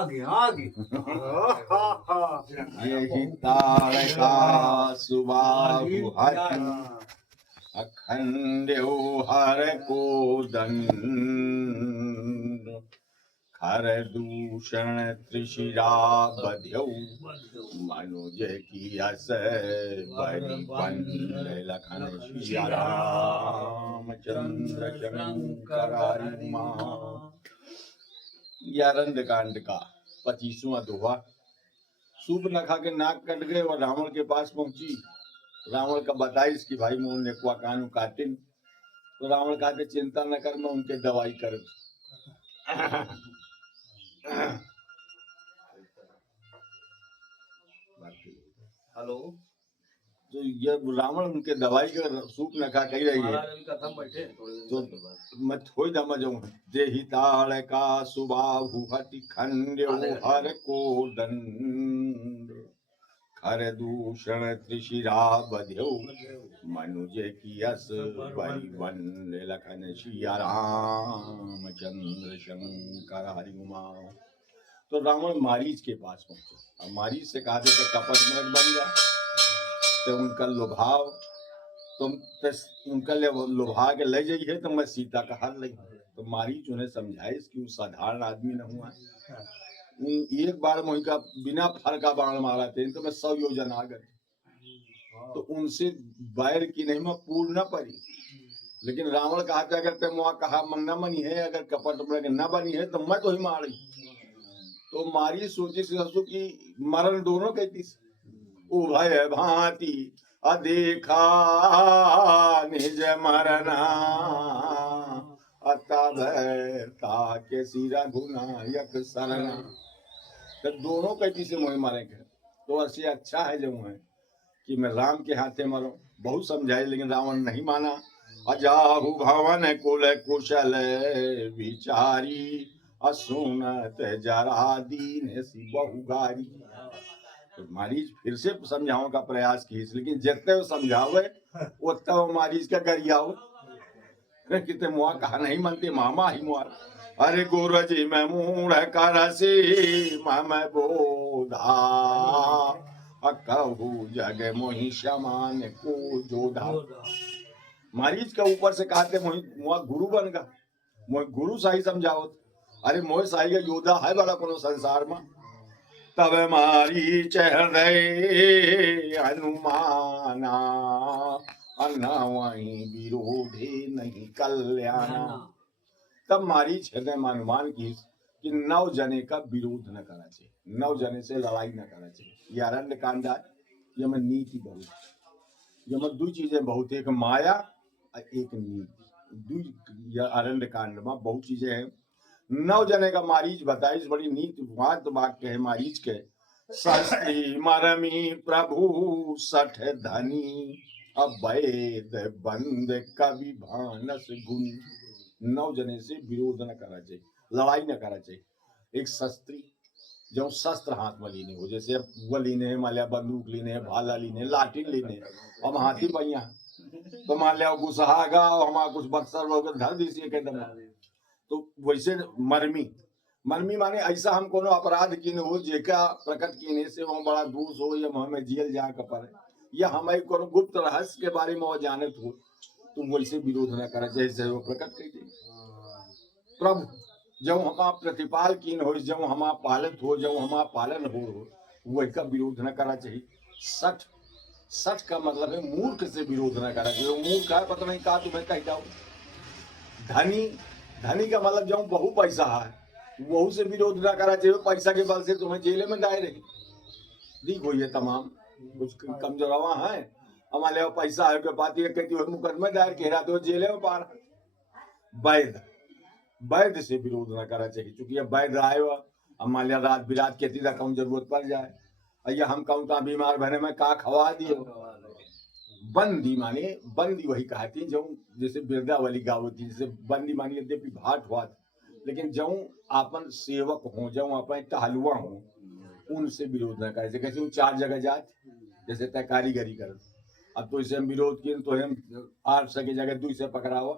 आगे आगे यही तारका सुबाहु हरि अखंड हर को दंड खर दूषण त्रिशिरा बध्यौ मनुज की यस बलि बंद लखन सिया रामचंद्र शंकर हरि मां। ग्यारह कांड का 25वां दोहा। सूप नखा के नाक कट गए और रावण के पास पहुंची। रावण का बताइस कि भाई मोन ने कुआ कानू काटिन। तो रावण कहते चिंता न कर, मैं उनके दवाई कर। हेलो तो ये रावण उनके दवाई का सूप नखा कही रही है। तो मैं थोड़ी दम जाऊं देहि ताड़ का सुबाहु हति खंड्यो हर को दंड खर दूषण त्रिशिरा बध्यौ मनुज की यस बलि बंद लखन सिया रामचंद्र शंकर हरि मां। तो रावण मारीच के पास पहुंचा और मारीच से कहा कि कपट मृग बन जा। तो उनका लुभाव तुम उनका लुभा के ले जाइए तो मैं सीता का हाल नहीं। तो मारीच उन्हें समझाए कि वो साधारण आदमी न हुआ। एक बार मोहि का बिना फर का बाण मारा थे तो मैं 100 योजन आ गए। तो उनसे बैर की नहीं मैं पूर्ण न पड़ी। लेकिन रावण कहा था अगर ते मुआ कहा मन न मनी है, अगर कपट मृग न बनी है तो मैं तो ही मारी। तो मारी सोची ससु की मरण दोनों कहती उभय भांति अदेखा निज मरना अतभता के सिरा गुनायक सरना। तो दोनों कहती से मोह मारेंगे। तो ऐसे अच्छा है जो है कि मैं राम के हाथे मरूं। बहुत समझाए लेकिन रावण नहीं माना। अजाहु भवन कुल कुशल विचारी असुनत जरा दीन सी बहुगारी। तो मारीच फिर से समझाओ का प्रयास की, लेकिन जितने वो समझावे उतना वो मारीच का गरियाओ कितने मुआ कहा नहीं मनते मामा ही मुआ। अरे गुरु जी मैं मूढ़ करसी मैं बोधा कहू जग मोहि समान को जोधा। मारीच का ऊपर से कहते मुआ गुरु बन गा, मोह गुरु साही समझाओ। अरे मोह साही का योद्धा है बड़ा कोनो संसार में। तब मारी चहृदय हनुमाना अन्ना वहीं विरोधे नहीं कल्याणा। तब मारी हृदय में हनुमान की कि 9 जने का विरोध न करना चाहिए, 9 जने से लड़ाई न करना चाहिए। यह अरण्य कांड है। ये में नीति बहुत, ये में 2 चीजें बहुत, एक माया और एक नीति। 2 अरण्य कांड में बहुत चीजें हैं। 9 जने का मारीच बताइस बड़ी नीति बात वाक्य है मारीच के। शस्त्री मरमी प्रभु सठ धनी अवैध बंद कवि भानस गुण। 9 जने से विरोध न करना चाहिए, लड़ाई न करना चाहिए। एक शस्त्री जो शस्त्र हाथ में लेने हो, जैसे वो लेने है मान लिया बंदूक लेने है, भाला लेने, लाठी लेने, हम हाथी पहिया तो मान लिया गुस्सागा हमारा कुछ बक्सर लोग धर दी एकदम। तो वैसे मरमी माने ऐसा हम कोनो अपराध किने हो जेका प्रकट किने से वो बड़ा दोष हो या हमें जेल जा के पड़े या हमें कोनो गुप्त रहस्य के बारे में वो जानत हो तो वैसे विरोध न करे जैसे वो प्रकट कर दे। प्रभु जब हमारा प्रतिपाल किन हो, जब हमारा पालित हो, जब हमारा पालन हो वही का विरोध न करना चाहिए। सठ का मतलब है मूर्ख से विरोध न करना चाहिए। मूर्ख है पता नहीं कहा तुम्हें कह जाओ। धनी का मतलब जब बहु पैसा है वहू से विरोध न करना चाहिए। पैसा के बल से तुम्हें जेल में डाले रही दीख हो। ये तमाम कुछ कमजोरवा है हमारे पैसा है के पाती कहती हो मुकदमे दायर कह तो जेल में पार। वैध से विरोध न करना चाहिए क्योंकि ये वैध आए मान लिया रात बिरात कहती था कौन जरूरत पड़ जाए या हम कहूँ तो बीमार बने में का खवा दिए। बंदी माने बंदी वही कहती जो जैसे बिरदा वाली गावती जैसे बंदी मानी यद्यपि भाट हुआ लेकिन जो अपन सेवक हो जो अपन टहलुआ हो उनसे विरोध न करे। कैसे 4 जगह जात जैसे तय कारीगरी कर अब तो इसे हम विरोध किए तो हम 8 सके जगह 2 से पकड़ाओ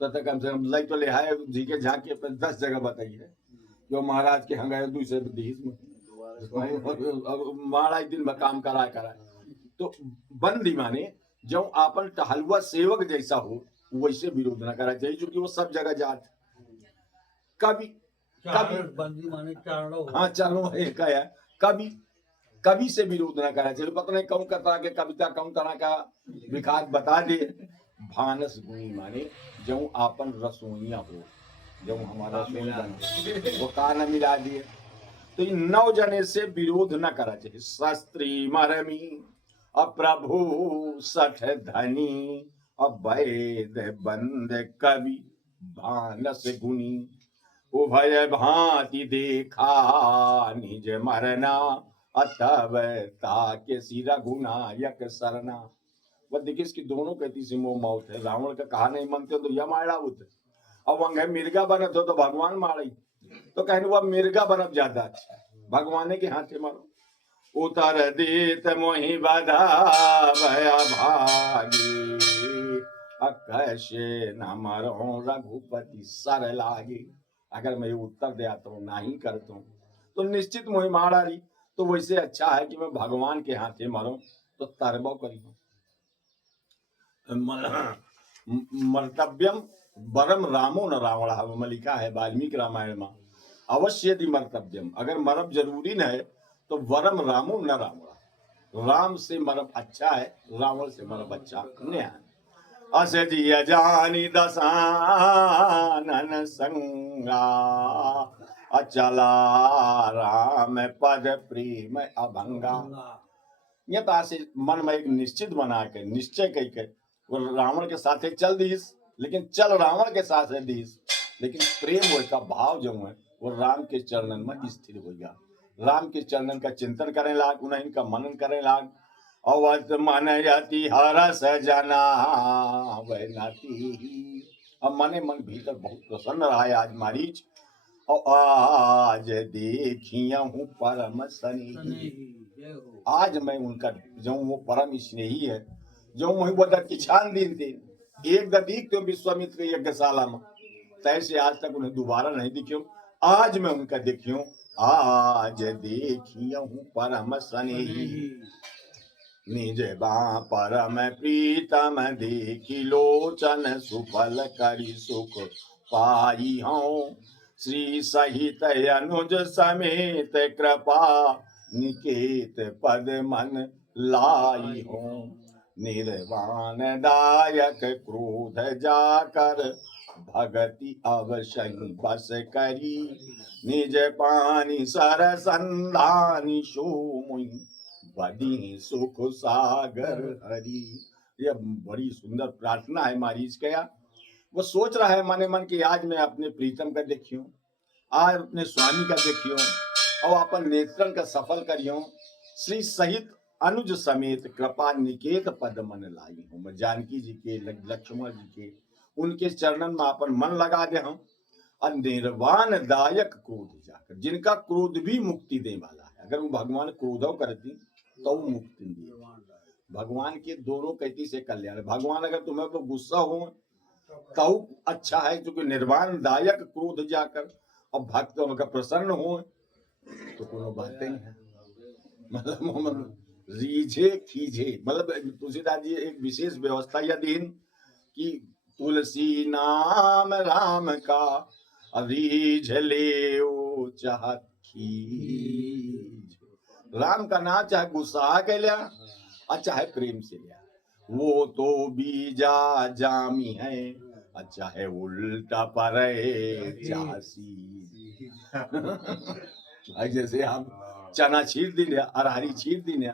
तो कम से कम लई तो ले आए जी के झाँक के 10 जगह बताइए जो महाराज के यहाँ गए दूसरे देश में अब महाराज दिन भर काम करा तो बंदी माने जो आपन टहलुआ सेवक जैसा हो वैसे विरोध न करा चाहिए, क्योंकि वो सब जगह जात कभी कभी बंदी माने चारणों हाँ चारों एक है कभी कभी से विरोध न करा चाहिए। पता नहीं कौन का तरह के कविता कौन तरह का विखात बता दे। भानस गुणी माने जो आपन रसोइया हो, जो हमारा रसोई बने वो का न मिला दिए। तो इन 9 जने से विरोध न करा चाहिए। शास्त्री मरमी अप्रभु सठ धनी अवैध बंद कवि भानस गुनी उभय भांति देखा निज मरना अतव ताके सिरा गुनायक सरना। वह देखिए इसकी दोनों कहती से मोह मौत है। रावण का कहा नहीं मानते तो यह मारा उत अब वंग मिर्गा बनत हो तो भगवान मारी, तो कहने वह मिर्गा बनब ज्यादा अच्छा है, भगवान के हाथे मारो। उतर देत मोहि बधा भया भागी अकशे न मरो रघुपति सर लागे। अगर मैं उत्तर दे आता हूँ ना ही करता हूँ तो निश्चित मोहि मारा रही, तो वैसे अच्छा है कि मैं भगवान के हाथे मरूं तो तरबो करी। मर्तव्यम वरम रामो न रावण में लिखा है वाल्मीकि रामायण में। अवश्य यदि मर्तव्यम अगर मरब जरूरी न है तो वरम रामो न रावण, राम से मरब अच्छा है, रावण से मरब अच्छा नहीं है। असजिय जानी दसानन संगा अचला राम पद प्रेम अभंगा। ये तो ऐसे मन में एक निश्चित बना के निश्चय कह के वो रावण के साथ चल दीस, लेकिन चल रावण के साथ है दीस, लेकिन प्रेम वो का भाव जो है वो राम के चरणन में स्थिर हो गया। राम के चरणन का चिंतन करें लाग, उन्हें इनका मनन करें लाग। अवत मन यति हरस जना वह नाती। अब मने मन भीतर बहुत प्रसन्न रहा है आज मारीच, और आज देखिया हूँ परम स्नेही। आज मैं उनका जो वो परम स्नेही है, जो वही वो किछान दिन थे एक दीक तो विश्वामित्र यज्ञशाला में, तैसे आज तक उन्हें दोबारा नहीं दिखियो। आज मैं उनका देखियो, आज देखिया हूँ परम स्नेही। निज बा परम प्रीतम देखी लोचन सुफल करी सुख पाई हूँ। श्री सहित अनुज समेत कृपा निकेत पद मन लाई हूँ। निर्वाण दायक क्रोध जाकर भगति अवश्य बस करी। निज पानी सर संधानी शो मुई बदी सुख सागर हरि। यह बड़ी सुंदर प्रार्थना है मारीच का। वो सोच रहा है माने मन कि आज मैं अपने प्रीतम का देखियो, आज अपने स्वामी का देखियो और अपन नेत्रन का सफल करियो। श्री सहित अनुज समेत कृपा निकेत पद मन लाई हूँ। मैं जानकी जी के लक्ष्मण जी के उनके चरणन में अपन मन लगा दे हूँ। और निर्वाण दायक क्रोध जाकर, जिनका क्रोध भी मुक्ति दे वाला है। अगर वो भगवान क्रोधो करती तो मुक्ति दिए। भगवान के दोनों कहती से कल्याण। भगवान अगर तुम्हें को गुस्सा हो तो अच्छा है, क्योंकि निर्वाण दायक क्रोध जाकर और भक्तों का प्रसन्न हो तो कोनो बात नहीं है। मतलब रीझे खीझे, मतलब तुलसीदास जी एक विशेष व्यवस्था यह दीन कि तुलसी नाम राम का रीझ ले चाहत खीझ। राम का नाम चाहे गुस्सा के लिया और चाहे प्रेम से लिया, वो तो बीजा जामी है और चाहे उल्टा परे चासी। जैसे हम चना छीट दी अरहरी छीट दी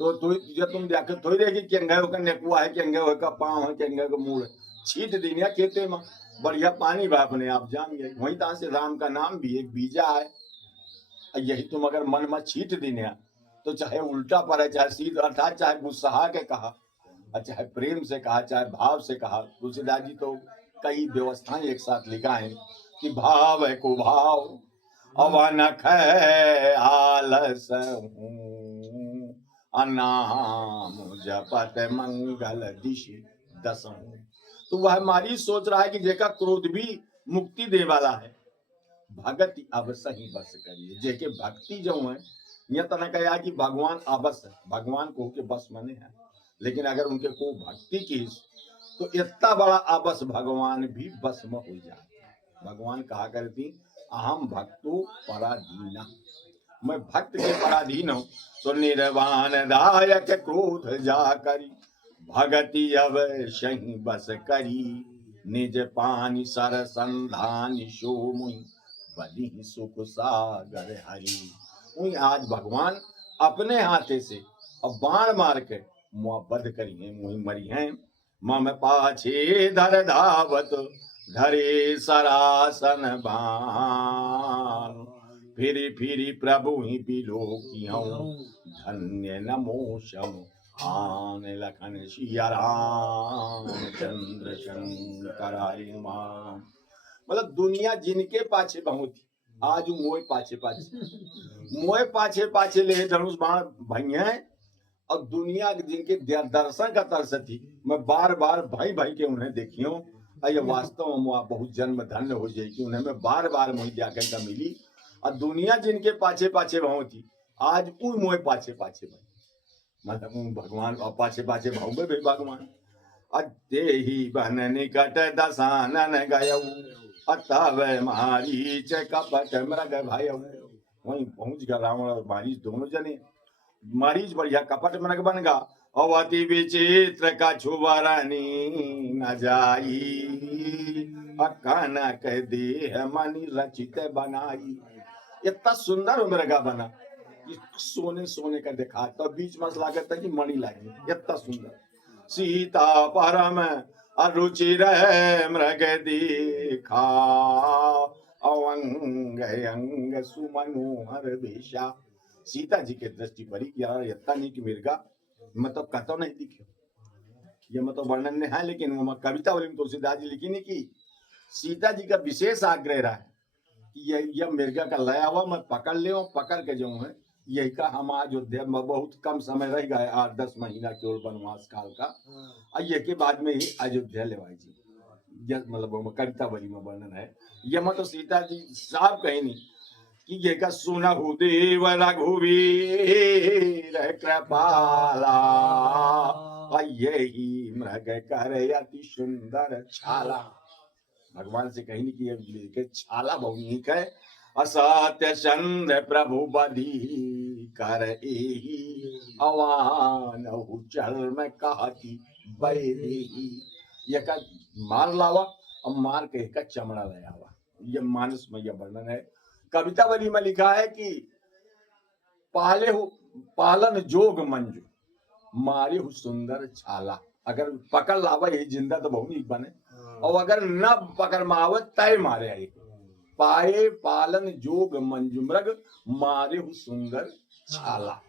तो जब तुम जाकर थोड़ी रहेगी केंगे का नेकुआ है, केंगे का पाँव है, केंगे का मूड छीट दी खेते में बढ़िया पानी बापने आप जान गए। वही तरह से राम का नाम भी एक बीजा है। यही तुम अगर मन में छीट दी तो चाहे उल्टा पड़े, चाहे सीधा अर्थात चाहे गुस्सा के कहा, चाहे प्रेम से कहा, चाहे भाव से कहा। तुलसीदास जी तो कई व्यवस्थाएं एक साथ लिखा है कि भाव है को भाव अवनख आलस हूँ अनाम जपत मंगल दिश दसहूँ। तो वह हमारी सोच रहा है कि जेका क्रोध भी मुक्ति दे वाला है, भगति अवस ही बस करिए। जेके भक्ति जो है, यह तना कहा कि भगवान अवस है, भगवान को के बस मने है, लेकिन अगर उनके को भक्ति की तो इतना बड़ा अवस भगवान भी बस में हो जाते। भगवान कहा करती अहम भक्तो पराधीना, मैं भक्त के पराधीन हूँ। तो निर्वाण दायक क्रोध जा करी, भगति अवश्य ही बस करी। निज पानी सर संधान सो मुई, बलि सुख सागर हरि। उई आज भगवान अपने हाथे से अब बाण मार के मुआ बध करी है, मुई मरी है। मम पाछे धर धावत, धरे सरासन बाण। फिरी फिरी प्रभु ही बिलो की हूँ, धन्य नमो शम आन लखन सिया राम चंद्र शंकर हनुमान। मतलब दुनिया जिनके पाछे बहुत थी, आज मोए पाछे पाछे, मोए पाछे पाछे ले धनुष बाण भैया। और दुनिया जिनके दर्शन का तरस थी, मैं बार बार भाई भाई के उन्हें देखियो। ये वास्तव में बहुत जन्म धन्य हो जाएगी, उन्हें मैं बार बार मोही जाकर का मिली। और दुनिया जिनके पाछे पाछे भाव थी, आज उन मोए पाछे पाछे भाई, मतलब उन भगवान और पाछे पाछे भाव में भी भगवान। अते ही बन निकट दसानन गयऊ, अतव मारीच कपट मृग भयऊ। वहीं पहुंच गया रावण और मारीच दोनों जने। मरीज बढ़िया कपट मृग बन गा, अवति विचित्र का छुबरनी न जाई, कनक देह मणि रचित बनाई। इतना सुंदर मृगा बना कि सोने सोने का दिखा, तो बीच में लागत है कि मणि लागे, इतना सुंदर। सीता परम अरुचि रहे मृग देखा, अवंग अंग सुमनोहर वेशा। सीता जी के दृष्टि पड़ी कि यार इतना नहीं कि मिर्गा मतलब कतो नहीं दिखे, ये मतलब वर्णन में है, लेकिन वो कविता वाली में तुलसीदास जी लिखी नहीं कि सीता जी का विशेष आग्रह रहा है कि यह मिर्गा का लया हुआ मैं पकड़ ले, पकड़ के जो है यही का हम अयोध्या में बहुत कम समय रह गए, 8-10 महीना केवल वनवास काल का, और ये के बाद में ही अयोध्या लेवाई जी। मतलब कविता वाली में वर्णन है। यह मतलब सीता जी साफ कहीं नहीं कि ये का सुनहु देव रघुवीर कृपाला, यही मृग कर अति सुंदर छाला। भगवान से कहीं नहीं कि ये छाला बहुनीक है। असत्य चंद्र प्रभु बधी कर एही, अवान चल में कहती बैदेही। ये का मार लावा और मार के का चमड़ा ले आवा। ये मानस में यह वर्णन है। कविता वली में लिखा है कि पाले हो पालन जोग मंजू, मारे हो सुंदर छाला। अगर पकड़ लावा यही जिंदा तो बहुनीक बने, और अगर न पकड़ मावत तय मारे आई। पाए पालन जोग मंजू मृग, मारे हो सुंदर छाला।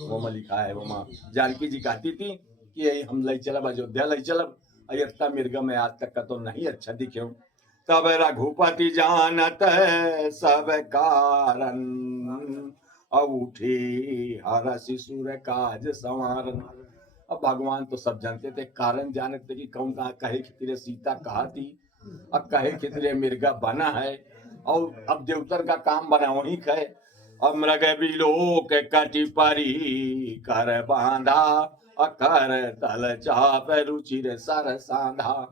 वो में लिखा है। वो माँ जानकी जी कहती थी कि यही हम लई चलब अयोध्या लई चलब, अयोध्या मिर्गा में आज तक का तो नहीं अच्छा दिखे। तब रघुपति जानत सब कारण, उठे हर शिशुर काज संवारन। अब भगवान तो सब जानते थे, कारण जानते थे कि कौन कहा कहे खितरे सीता कहा थी, अब कहे खितरे मिर्गा बना है, और अब देवतर का काम बना वही कहे। अब मृग बिलोक कटि परी कर बांधा, अकर तल चाप रुचिर सर साधा।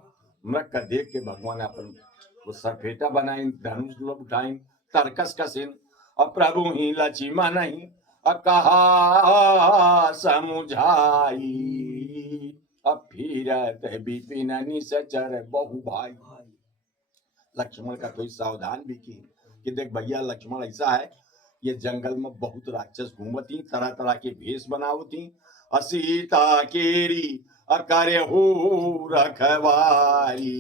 मृग का देख के भगवान अपन वो सरफेटा बनाई, धनुष लोग उठाई, तरकस कसिन, और प्रभु ही लक्ष्मण नहीं कहा समुझाई, अब फिरत विपिन निश्चर बहु भाई। लक्ष्मण का कोई सावधान भी की कि देख भैया लक्ष्मण ऐसा है, ये जंगल में बहुत राक्षस घूमती, तरह तरह के भेष बनावती, सीता केरी अकर हो रखवारी,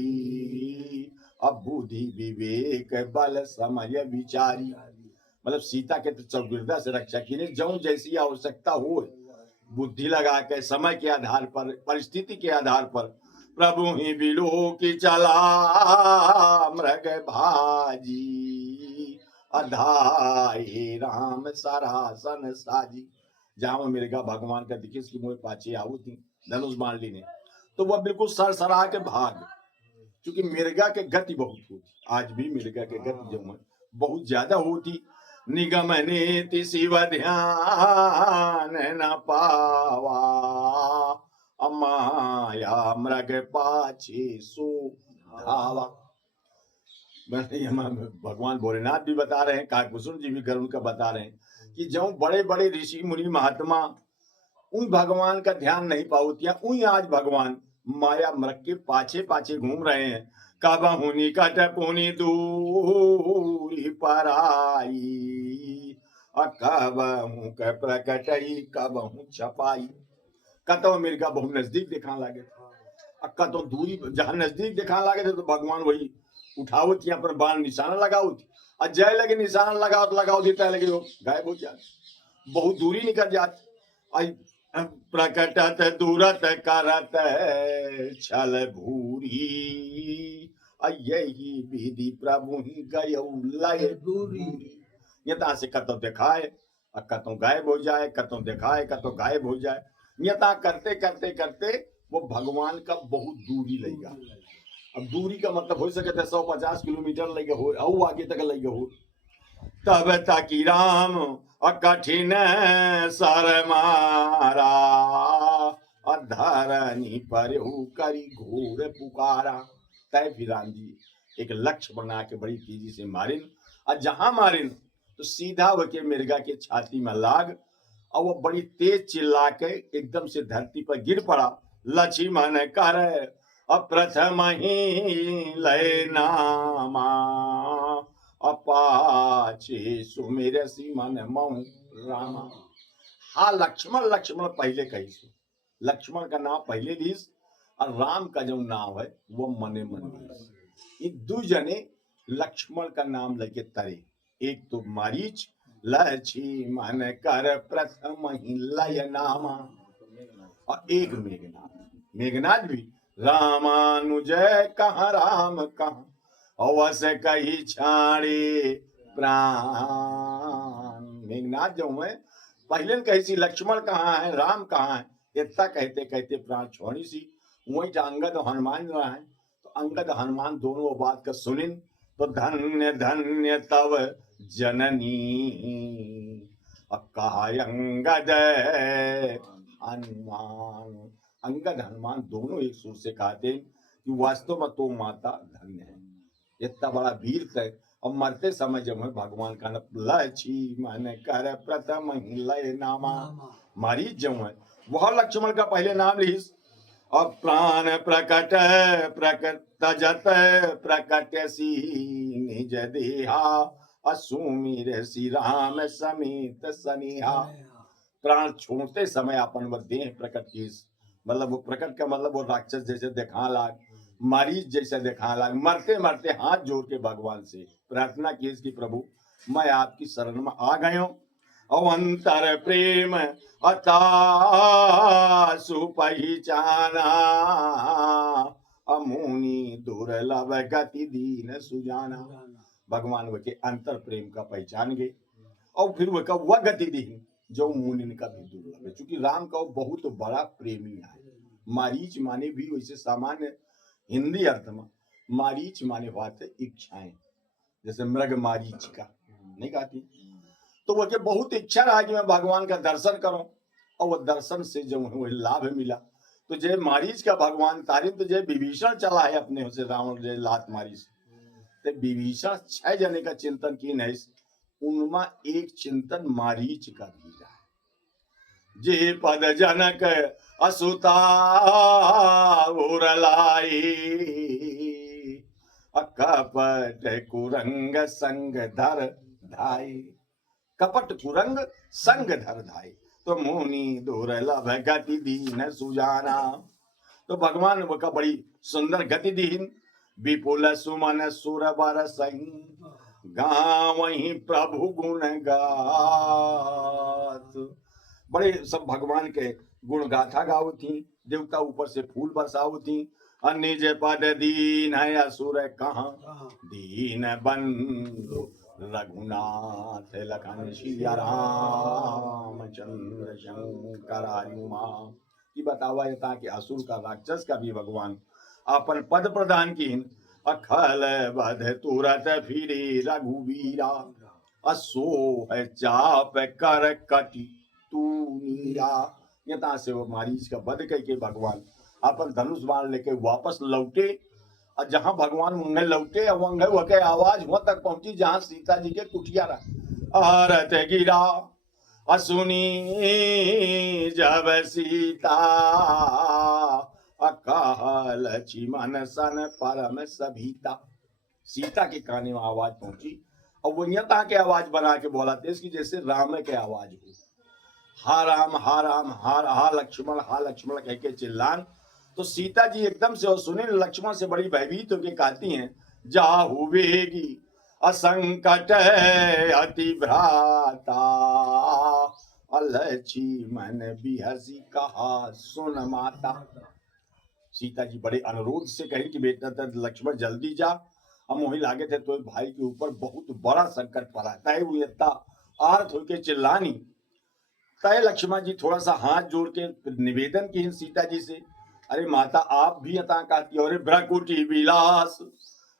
अब बुद्धि विवेक बल समय विचारी। मतलब सीता के तो चौगिरदा से रक्षा की नहीं, जो जैसी आवश्यकता हो बुद्धि लगा के समय के आधार पर, परिस्थिति के आधार पर प्रभु ही बिलो की चला मृग भाजी, अधाई राम सरासन साजी। जहां मिर्गा भगवान का दिखे इसकी मुझे पाछे आऊ थी धनुष बाण ली ने, तो वह बिल्कुल सरसरा के भाग, क्योंकि मिर्गा के गति बहुत होती, आज भी मिर्गा के गति जो है बहुत ज्यादा होती। निगम नीति शिव ध्यान न पावा, अमाया मृग पाछे सो धावा। भगवान भोलेनाथ भी बता रहे हैं, काकभूषण जी भी गरुड़ का बता रहे हैं कि जो बड़े बड़े ऋषि मुनि महात्मा उन भगवान का ध्यान नहीं पाउतिया, उन आज भगवान माया मृग के पाछे पाछे घूम रहे हैं। कबहू निकट पुनि दूरी पराई, कबहू के प्रकटई कबहू छपाई। कतो मिर्गा बहुत नजदीक दिखा लगे, कतो दूरी जहां नजदीक दिखा लगे थे तो भगवान वही उठाओ थी पर बाण निशाना लगाओ थी, और जय लगे निशाना लगाओ तो लगाओ देता लगे वो गायब हो जाते, बहुत दूरी निकल जाती। प्रकटत दूरत करत छल भूरी, यही विधि प्रभु ही गयौ लय दूरी। यता से कतो दिखाए और कतो गायब हो जाए, कतो दिखाए कतो गायब हो जाए। यता करते करते करते वो भगवान का बहुत दूरी लेगा। अब दूरी का मतलब हो सके 150 किलोमीटर लगे हो, और आगे तक लगे हो। तब ताकि राम कठिन सर मारा, धरनी पर करी घोर पुकारा। तय फिर राम जी एक लक्ष्य बना के बड़ी तेजी से मारिन, और जहां मारिन तो सीधा वके मिर्गा के छाती में लाग, और वो बड़ी तेज चिल्ला के एकदम से धरती पर गिर पड़ा। लक्ष्मण कर अप्रथम ही लय नामा, अपाचे सुमिरसी मन मऊ रामा। हा लक्ष्मण लक्ष्मण पहले कही, लक्ष्मण का नाम पहले लीस, और राम का जो नाम है वो मने मन लीस। ये दो जने लक्ष्मण का नाम लेके तरे, एक तो मारीच लक्ष्मण कर प्रथम ही लय नामा, और एक मेघनाथ। मेघनाथ भी रामानुजय कहाँ राम कहाँ, अवस कही छाड़े प्राण। मेघनाथ जो है पहले कही सी लक्ष्मण कहाँ है राम कहाँ है, इतना कहते कहते प्राण छोड़ी सी। वही अंगद हनुमान जो है, तो अंगद हनुमान दोनों बात का सुनिन, तो धन्य धन्य तव जननी, कहा अंगद हनुमान। अंगद हनुमान दोनों एक सुर से कहते कि वास्तव में तो माता धन्य है, इतना बड़ा वीर है। और मरते समय जब है भगवान का लक्ष्मण कर प्रथम ही लय नामा, मारीच जो है वह लक्ष्मण का पहले नाम लिस। और प्राण प्रकट प्रकट तजत प्रकट सी निज देहा, असुमिर श्री राम समेत सनिहा। प्राण छोड़ते समय अपन वो देह प्रकट की, मतलब वो प्रकट का मतलब वो राक्षस जैसे देखा लाग, मारीच जैसे देखा लाग। मरते मरते हाथ जोड़ के भगवान से प्रार्थना की कि प्रभु मैं आपकी शरण में आ गया हूं, अवंतर प्रेम अता सुपहिचाना, अमुनि दुर्लभ गति दीन सुजाना। भगवान वो के अंतर प्रेम का पहचान गए, और फिर वह गति दीन जो मुनि का भी दुर्लभ है, क्योंकि राम का वो बहुत बड़ा प्रेमी है। मारीच माने भी वैसे सामान्य हिंदी अर्थ में मारीच माने बात है इच्छाएं, जैसे मृग मारीच का नहीं कहती, तो वो के बहुत इच्छा रहा कि मैं भगवान का दर्शन करूं, और वो दर्शन से जो वो लाभ मिला। तो जय मारीच का भगवान तारीफ, तो जय विभीषण चला है अपने से रावण जय लात मारी से, तो विभीषण 6 जने का चिंतन की नहीं, उनमें एक चिंतन मारीच का भी है। जे पद जनक असुता उरलाई, कपट कुरंग संग धर धाई। कपट कुरंग संग धर धाई, तो मुनि दुर्लभ गति दीन सुजाना। तो भगवान वो का बड़ी सुंदर गति दीन, विपुल सुमन सुर बर सही, गावहीं प्रभु गुण गात। बड़े सब भगवान के गुण गाथा गाओ थी, देवता ऊपर से फूल बरसाओ थी। निज पद दीन है असुर कहाँ, दीन बंधु रघुनाथ लखन सिया राम चंद्र शंकर हनुमा। की बतावा था कि असुर का राक्षस का भी भगवान अपन पद प्रदान की, अखल बध तुरत फिरे रघुवीरा, असो है चाप कर कटी तू नीरा। यहाँ से वो मारीच का वध करके भगवान अपन धनुष बाण लेके वापस लौटे, और जहां भगवान वंगे लौटे वंगे वके आवाज वहां तक पहुंची जहां सीता जी के कुटिया रहा। आरत गिरा असुनी जब सीता, अकाल लक्ष्मण सन परम सभीता। सीता के काने में आवाज पहुंची और वो यहाँ के आवाज बना के बोला थे इसकी जैसे राम के आवाज हो। हा राम हा राम हा लक्ष्मण कह के चिल्लान। तो सीता जी एकदम से और सुने लक्ष्मण से बड़ी भयभीत होकर कहती हैं, जाहु वेगी असंकट अति भ्राता, लक्ष्मण बिहसी कहा सुन माता। सीता जी बड़े अनुरोध से कही कि बेटा लक्ष्मण जल्दी जा, हम वही लागे थे तो भाई के ऊपर बहुत बड़ा संकट पड़ा तय हुई आर्थ होके चिल्लानी। तय लक्ष्मण जी थोड़ा सा हाथ जोड़ के निवेदन की सीता जी से, अरे माता आप भी अता कहती हो, भ्रकुटी विलास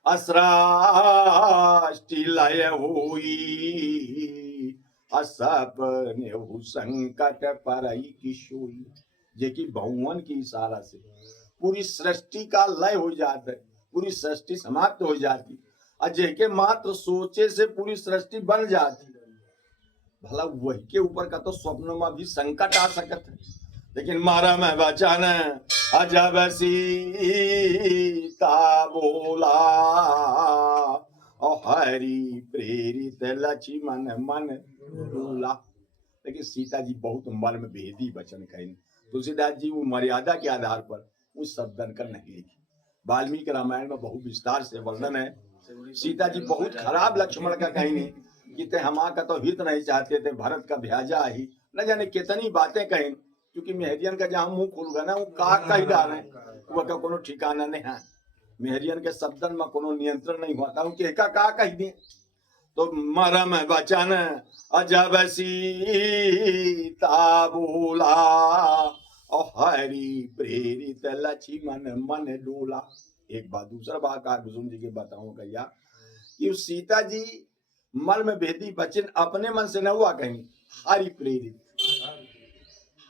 असराष्टि लय होई, असपने संकट परई किशोई। जे कि भगवान की इशारा से पूरी सृष्टि का लय हो जाता है, पूरी सृष्टि समाप्त हो जाती, और जेके मात्र सोचे से पूरी सृष्टि बन जाती। भला वही के ऊपर का तो स्वप्न में भी संकट आ सकत है, लेकिन मारा मैं वचन अजब सीता बोला, और हरि प्रेरित लक्ष्मण मन डोला। लेकिन सीता जी बहुत मर्म भेदी वचन कही। तुलसीदास जी वो मर्यादा के आधार पर उस शब्दन कर नहीं लिखी। वाल्मीकि रामायण में बहुत विस्तार से वर्णन है। सीता जी बहुत खराब लक्ष्मण का कहीं नहीं कि ते हमा का तो हित नहीं चाहते थे, भरत का भ्याजा ही न जाने कितनी बातें कहीं, क्योंकि मेहरियन का जहां मुंह खुल गया ना वो का कही डाले, वो का कोनो ठिकाना नहीं है। मेहरियन के शब्दन में कोनो नियंत्रण नहीं होता, उनके का कही दे। तो मरम वचन अजब सीता बोला, और हरि प्रेरित लक्ष्मण मन डोला। एक बात दूसरा बात कुसुम जी के बताऊं भैया कि उस सीता जी मर्म भेदी वचन अपने मन से न हुआ कहीं,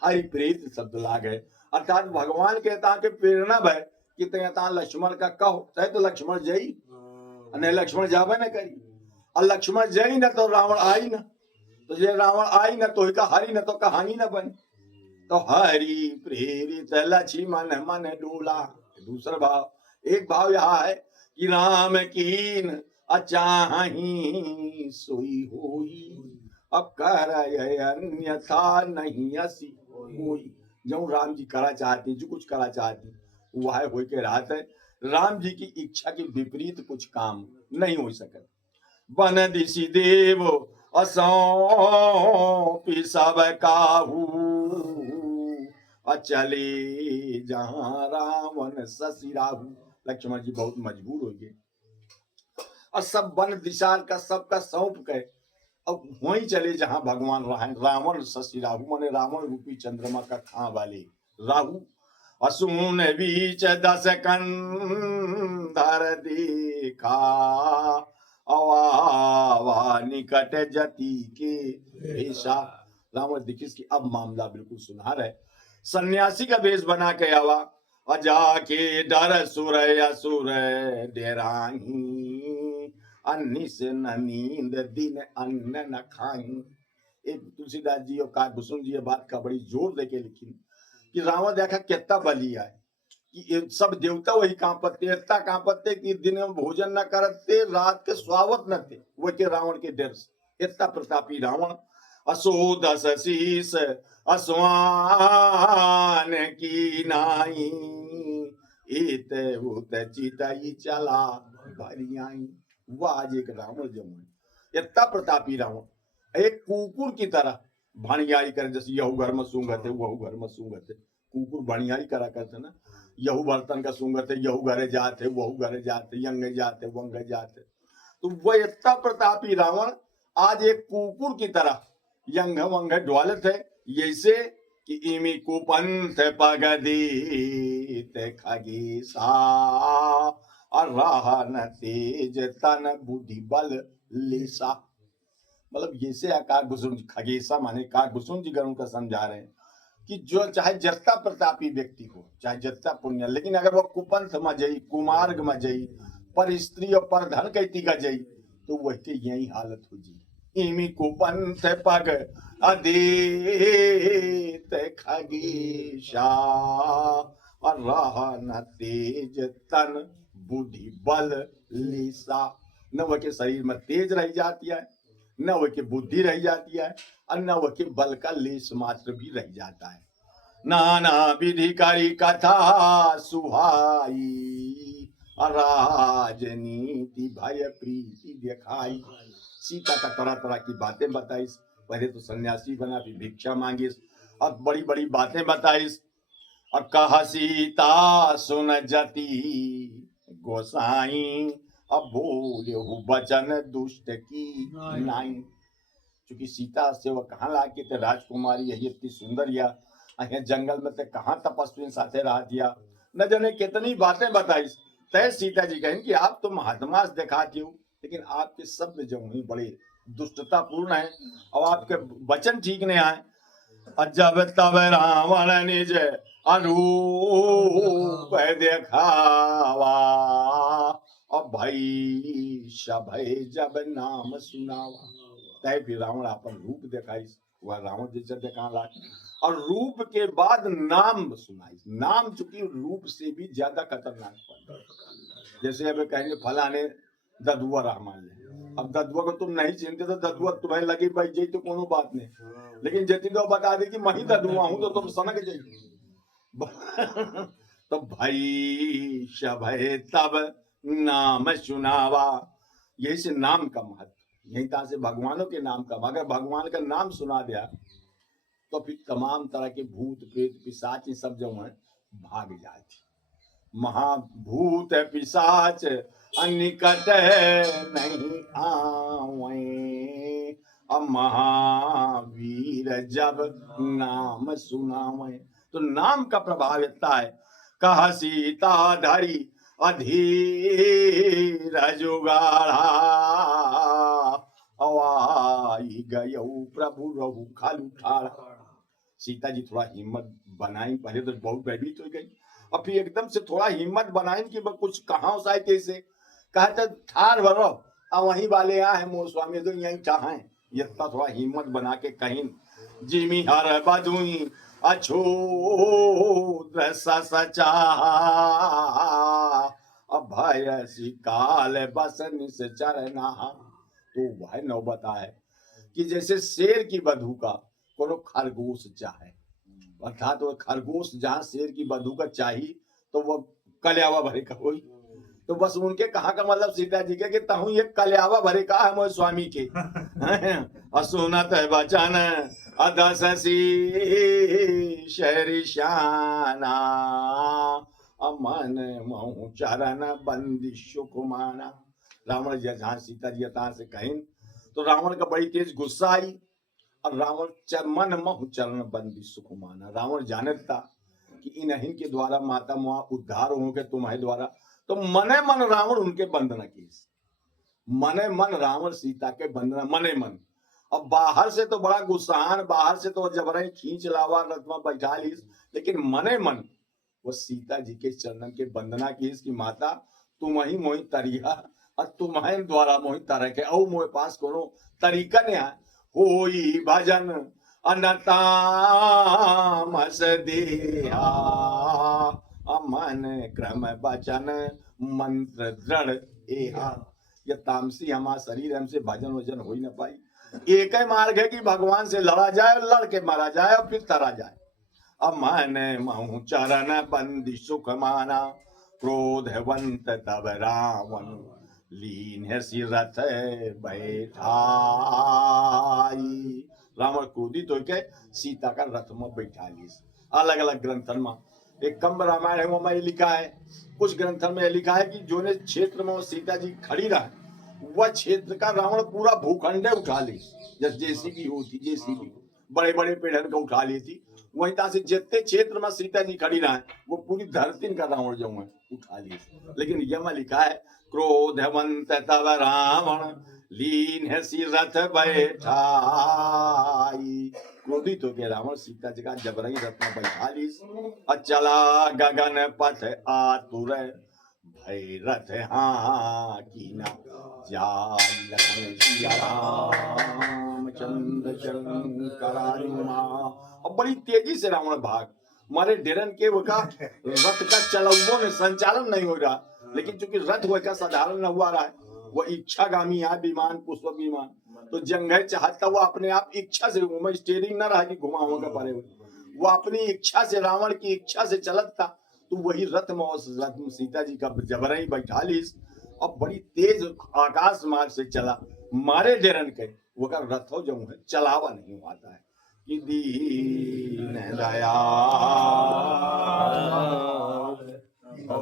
हरि प्रेरित शब्द लाग है, अर्थात भगवान कहता के प्रेरणा भय कि तय लक्ष्मण का कहो तय तो लक्ष्मण जई, नहीं लक्ष्मण जावे न करी, और लक्ष्मण जई न तो रावण आई न, तो जे रावण आई न तो का हरि न तो कहानी न बनी। तो हरि प्रेरित लक्ष्मण मन डोला। दूसरा भाव, एक भाव यह है कि राम कीन अचाही सोई होई, अब कर अन्यथा नहीं असी होई। जो राम जी करा चाहती, जो कुछ करा चाहती वह हो के रात है। राम जी की इच्छा के विपरीत कुछ काम नहीं हो सके। बन दिशि देव असौपि सब काहू, चले जहां रावण शशि राहु। लक्ष्मण जी बहुत मजबूर हो गए और सब वन दिशा का सबका सौंप के अब वहीं चले जहां भगवान रावण शशि राहु माने रावण रूपी चंद्रमा का खां वाले राहु। असुन बीच दस कंधर देखा, अवा निकट जति के भेषा। रावण देखिस कि अब मामला बिल्कुल सुनहर है। सन्यासी का वेश बना के आवा, अजा के डर सुर असुर डेराही, अन्नी से न नींद दिन अन्न न खाई। एक तुलसीदास जी और काकुसुम जी ये बात का बड़ी जोर देके लिखी कि रावण देखा कितना बलिया है कि सब देवता वही कांपते इतना कांपते कि दिन में भोजन न करते, रात के स्वावत न थे वो के रावण के डर से। इतना प्रतापी रावण। असो दस शीस असवान की नाई, इत उत चितई चला भरियाई। वह आज एक रावण जमुन इतना प्रतापी रावण, एक कुकुर की तरह भणियाई करे, जैसे यहू घर में सूंघत है वहू घर में सूंघत है। कुकुर भणियाई करा करते ना, यहू बर्तन का सूंघत है यहू घरे जाते वहू घरे जाते, यंगे जाते वंगे जाते। तो वह इतना प्रतापी रावण आज एक कुकुर की तरह यंग वंग ढोलत है, जैसे कि इमी कुपंथ पगदी खगेसा, और रहा न तेज तन बुद्धि बल लेसा। मतलब ये से काकभूषुंड जी, खगेशा माने काकभूषुंड जी गरुड़ का समझा रहे हैं कि जो चाहे जत्ता प्रतापी व्यक्ति हो, चाहे जत्ता पुण्य, लेकिन अगर वो कुपंथ में जई, कुमार्ग में जई, पर स्त्री और पर धन कैती का जई, तो वह के यही हालत हो जी। इमी कुपंथ पग अदेत खगेशा और रहा न तेज तन बुद्धि बल लेसा। न वह के शरीर में तेज रह जाती है, न वह की बुद्धि रह जाती है, और न वह के बल का लेस मात्र भी रह जाता है। नाना विधिकारी कथा सुहाई, राजनीति भय प्रीति दिखाई। सीता का तरह तरह की बातें बताई। पहले तो सन्यासी बना, फिर भिक्षा मांगी, अब बड़ी बड़ी बातें बताई। और कहा सीता सुन जती गोसाई, अब बोले वचन दुष्ट की नाई। चूंकि सीता से वह कहाँ ला के थे राजकुमारी, यही इतनी सुंदर या अहे जंगल में ते कहाँ तपस्वी साथे रह दिया, न जाने कितनी बातें बताई। तय सीता जी कहें कि आप तो महात्मा दिखाती हो, लेकिन आपके शब्द जो ही बड़े दुष्टतापूर्ण है और आपके वचन ठीक नहीं आए। जब तब रावण निज अरूप देखावा, और भई सभय जब नाम सुनावा। तय भी रावण अपन रूप दिखाई, वह रावण जैसे देखा ला, और रूप के बाद नाम सुनाई। नाम चूंकि रूप से भी ज्यादा खतरनाक पड़ता। जैसे अब कहेंगे फलाने ददुआ रहमान है, अब ददुआ को तुम नहीं चिनते तो ददुआ तुम्हें लगी भाई जी तो कोनो बात नहीं, लेकिन जति तो बता दे कि मैं ही ददुआ हूं तो तुम सनक जाइए। तो भाई शभय तब नाम सुनावा। यही से नाम का महत्व, यही तरह से भगवानों के नाम का, अगर भगवान का नाम सुना दिया तो फिर तमाम तरह के भूत प्रेत पिशाच ये सब जो है भाग जाती। महाभूत पिशाच निकट नहीं आवे, अब महावीर जब नाम सुनावे। तो नाम का प्रभाव इतना है। कहा सीता धरी अधीर जुगाड़ा, अवाई गयऊ प्रभु रहु खालू ठाड़ा। सीता जी थोड़ा हिम्मत बनाई, पहले तो बहुत भयभीत हो गई, और फिर एकदम से थोड़ा हिम्मत बनाई कि कुछ कहाँ उसाए कैसे। कहते ठार भरो, अब वहीं वाले आए मोर स्वामी तो यहीं चाहे, इतना थोड़ा हिम्मत बना के कहीं जिमी हर बधुई अछो सचा, अब भय काल बस निश्चर नहा। तो भाई नौबत है कि जैसे शेर की बधू का कोनो खरगोश चाहे, अर्थात वो खरगोश जहाँ शेर की बधू का चाहिए तो वो कल्यावा भरे का होई। तो बस उनके कहा का मतलब सीता जी के कि तहु ये कल्यावा भरे का है मोर स्वामी के। असुनत बचन अदससी शहरी शाना, अमन महु चरण बंदी सुकुमाना। रावण जहाँ सीता जी तहाँ से कहीं तो रावण का बड़ी तेज गुस्सा आई, और रावण मन महु चरण बंदी सुकुमाना। रावण जानता कि इन्हीं के द्वारा माता मुआ उद्धार हो के तुम्हारे द्वारा, तो मने मन रावण उनके बंधना की, मने मन रावण सीता के बंधना मने मन। अब बाहर से तो बड़ा गुस्साहान, बाहर से तो जबरई खींच लावा रथ में बैठा ली, लेकिन मने मन वो सीता जी के चरणन के वंदना की कि माता तुम ही मोहि तरिया, और तुम्हारे द्वारा मोहि तरह के औ मोहे पास कोनो तरीका नहीं है। होई भजन अनतामस देहा, अमन क्रम वचन मंत्र दृढ़ एहा। ये तामसी हमारा शरीर हमसे भजन वजन हो ही न पाई। एक ही मार्ग है कि भगवान से लड़ा जाए, लड़ के मारा जाए और फिर तरा जाए। अमन महु चरण बंदी सुख माना, क्रोधवंत तब रावण लीन है सिरथ बैठाई। रावण क्रोधित होकर सीता का रथ में बैठा ली। अलग अलग ग्रंथन में, एक कंब रामायण है वो में लिखा है, कुछ ग्रंथन में लिखा है कि जो ने क्षेत्र में सीता जी खड़ी रहे वह क्षेत्र का रावण पूरा भूखंडे उठा ली। जैसे जेसीबी होती, जेसीबी बड़े बड़े पेड़न का उठा ली थी, वही ता से जितने क्षेत्र में सीता जी खड़ी रहे वो पूरी धरती का रावण जो है उठा ली। लेकिन यह लिखा है क्रोधवंत तब रावण लीन है सी रथ बैठाई। क्रोधित हो गया रावण सीता जी का जबरई रथ में बैठा ली और चला गगन पथ आतुर भय रथ हाँ कीना जाय लखन सिया रामचंद्र चरण करायुमा। और बड़ी तेजी से रावण भाग मारे डेरन के वो का रथ का चलौवो में संचालन नहीं हो रहा। लेकिन चूंकि रथ वो का साधारण न हुआ रहा है, वो इच्छागामी है विमान पुष्प विमान, तो जंघे चाहता वो अपने आप इच्छा से वो स्टीयरिंग न रहा कि घुमाओ का परे वो अपनी इच्छा से रावण की इच्छा से चलत था। तो वही रथ में उस रथ में सीता जी का जबरई बैठा ली और बड़ी तेज आकाश मार्ग से चला मारे डेरन के वो का रथ हो जो है चलावा नहीं आता है कि दीन दयाल